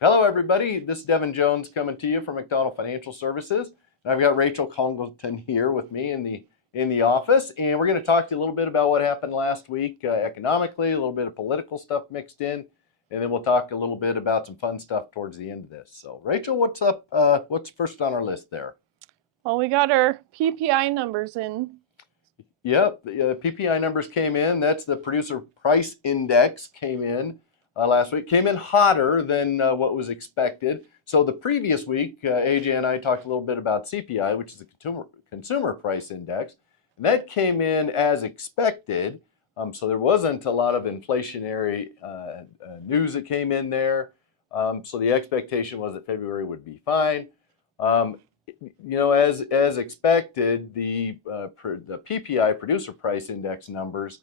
Hello, everybody. This is Devin Jones coming to you from McDonald Financial Services, and I've got Rachel Congleton here with me in the office, and we're going to talk to you a little bit about what happened last week economically, a little bit of political stuff mixed in, and then we'll talk a little bit about some fun stuff towards the end of this. So, Rachel, what's up? What's first on our list there? Well, we got our PPI numbers in. Yep, the PPI numbers came in. That's the Producer Price Index came in last week. Came in hotter than what was expected. So the previous week, AJ and I talked a little bit about CPI, which is the Consumer Price Index, and that came in as expected. So there wasn't a lot of inflationary news that came in there. So the expectation was that February would be fine. As expected, the PPI Producer Price Index numbers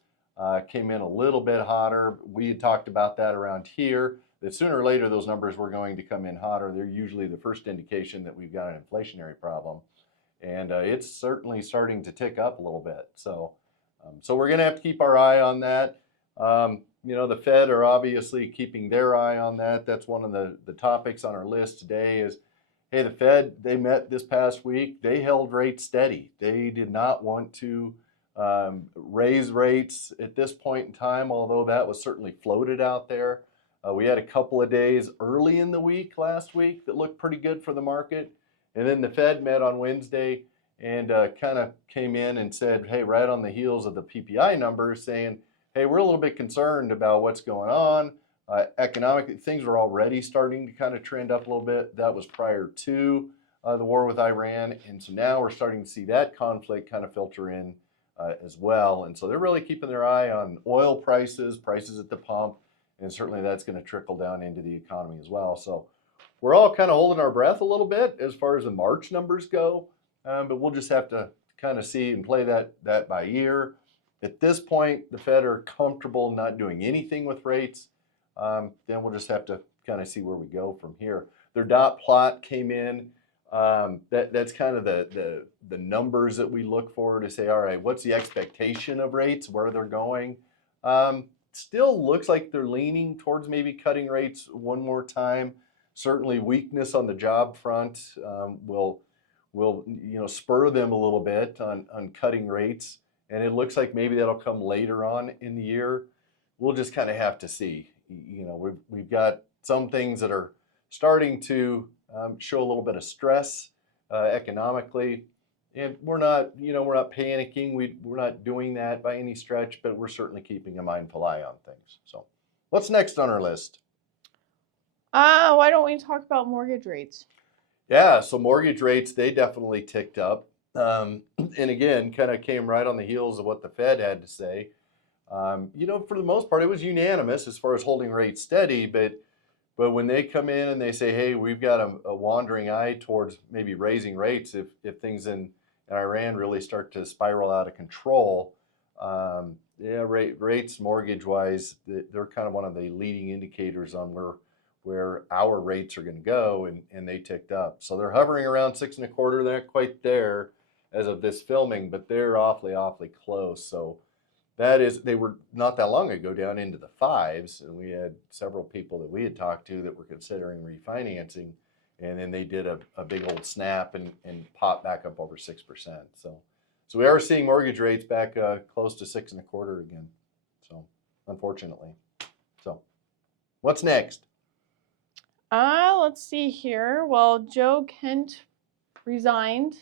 came in a little bit hotter. We had talked about that around here, that sooner or later those numbers were going to come in hotter. They're usually the first indication that we've got an inflationary problem. And it's certainly starting to tick up a little bit. So we're going to have to keep our eye on that. The Fed are obviously keeping their eye on that. That's one of the topics on our list today is, hey, the Fed, they met this past week. They held rates steady. They did not want to raise rates at this point in time, although that was certainly floated out there. We had a couple of days early in the week last week that looked pretty good for the market. And then the Fed met on Wednesday and kind of came in and said, hey, right on the heels of the PPI numbers, saying, hey, we're a little bit concerned about what's going on. Economic things were already starting to kind of trend up a little bit. That was prior to the war with Iran. And so now we're starting to see that conflict kind of filter in as well. And so they're really keeping their eye on oil prices, prices at the pump, and certainly that's going to trickle down into the economy as well. So we're all kind of holding our breath a little bit as far as the March numbers go, but we'll just have to kind of see and play that by ear. At this point, the Fed are comfortable not doing anything with rates. Then we'll just have to kind of see where we go from here. Their dot plot came in. That's kind of the numbers that we look for to say, all right, what's the expectation of rates, where they're going? Still looks like they're leaning towards maybe cutting rates one more time. Certainly weakness on the job front will spur them a little bit on cutting rates. And it looks like maybe that'll come later on in the year. We'll just kind of have to see. We've got some things that are starting to show a little bit of stress economically, and we're not panicking. We're not doing that by any stretch, but we're certainly keeping a mindful eye on things. So, what's next on our list? Why don't we talk about mortgage rates? Yeah, so mortgage rates, they definitely ticked up, and again, kind of came right on the heels of what the Fed had to say. For the most part, it was unanimous as far as holding rates steady, but when they come in and they say, hey, we've got a wandering eye towards maybe raising rates if things in Iran really start to spiral out of control, rates mortgage-wise, they're kind of one of the leading indicators on where our rates are going to go, and they ticked up. So they're hovering around 6.25. They're not quite there as of this filming, but they're awfully close. So they were not that long ago down into the fives, and we had several people that we had talked to that were considering refinancing, and then they did a big old snap and popped back up over 6%. So we are seeing mortgage rates back close to 6.25 again. So unfortunately. So what's next? Let's see here. Well, Joe Kent resigned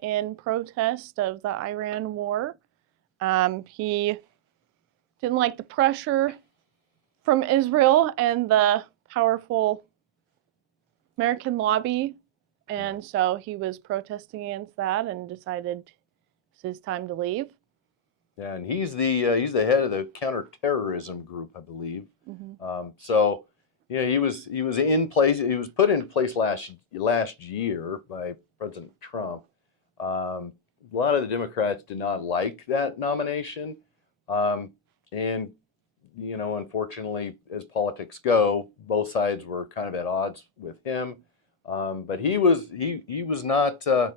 in protest of the Iran war. He didn't like the pressure from Israel and the powerful American lobby, and so he was protesting against that and decided it's his time to leave. Yeah, and he's the head of the counterterrorism group, I believe. Mm-hmm. He was in place. He was put into place last year by President Trump. A lot of the Democrats did not like that nomination, and unfortunately, as politics go, both sides were kind of at odds with him. But he was not a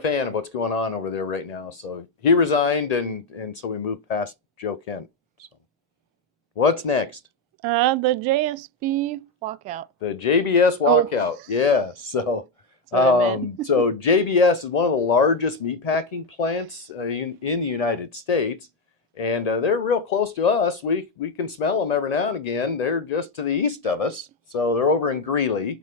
fan of what's going on over there right now. So he resigned, and so we moved past Joe Kent. So what's next? The JSB walkout. The JBS Oh. walkout. Yeah. So, That's what I meant. so JBS is one of the largest meatpacking plants in the United States, and they're real close to us. We can smell them every now and again. They're just to the east of us, so they're over in Greeley.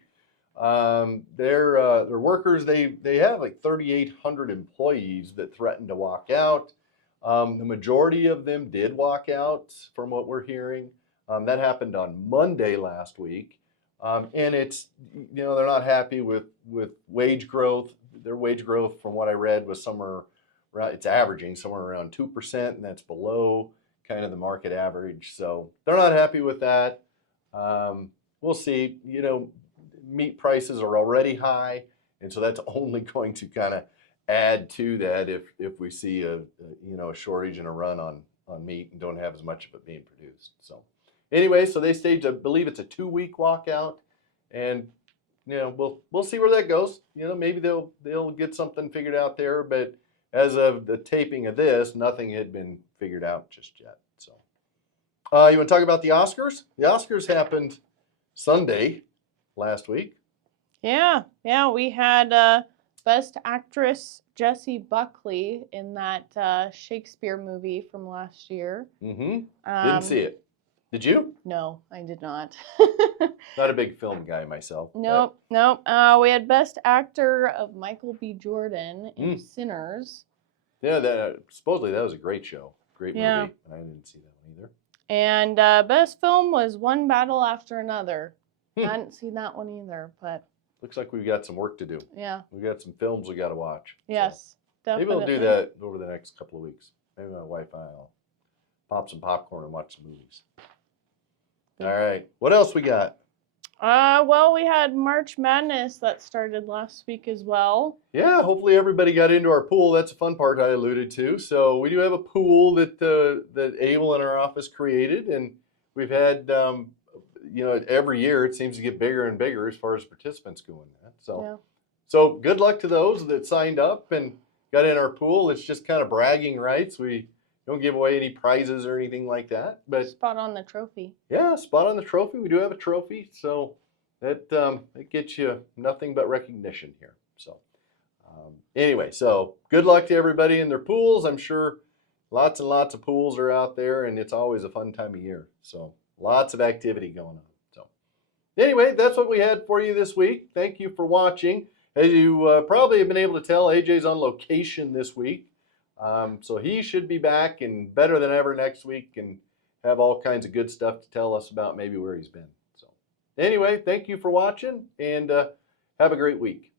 Their workers, they have like 3,800 employees that threatened to walk out. The majority of them did walk out, from what we're hearing. That happened on Monday last week. And it's, they're not happy with wage growth. Their wage growth, from what I read, was somewhere around, it's averaging somewhere around 2%, and that's below kind of the market average. So they're not happy with that. We'll see. Meat prices are already high, and so that's only going to kind of add to that if we see a shortage and a run on meat and don't have as much of it being produced. So anyway, so they staged, I believe it's a 2-week walkout, and we'll see where that goes. Maybe they'll get something figured out there, but as of the taping of this, nothing had been figured out just yet. So you want to talk about the Oscars? The Oscars happened Sunday last week. Yeah, we had Best Actress Jessie Buckley in that Shakespeare movie from last year. Didn't see it. Did you? No, I did not. Not a big film guy myself. Nope. We had Best Actor of Michael B. Jordan in Sinners. Yeah, supposedly that was a great show. Great movie. Yeah. I didn't see that one either. And Best Film was One Battle After Another. I hadn't seen that one either, but looks like we've got some work to do. Yeah. We got some films we got to watch. Yes, so definitely. maybe we'll do that over the next couple of weeks. Maybe my wife and I'll pop some popcorn and watch some movies. All right. What else we got? Well, we had March Madness that started last week as well. Yeah, hopefully everybody got into our pool. That's a fun part I alluded to. So we do have a pool that Abel in our office created, and we've had every year it seems to get bigger and bigger as far as participants go in that. So good luck to those that signed up and got in our pool. It's just kind of bragging rights. We don't give away any prizes or anything like that. But spot on the trophy. Yeah, spot on the trophy. We do have a trophy, so that gets you nothing but recognition here. So anyway, so good luck to everybody in their pools. I'm sure lots and lots of pools are out there, and it's always a fun time of year. So lots of activity going on. So anyway, that's what we had for you this week. Thank you for watching. As you probably have been able to tell, AJ's on location this week. So he should be back and better than ever next week and have all kinds of good stuff to tell us about maybe where he's been. So anyway, thank you for watching, and have a great week.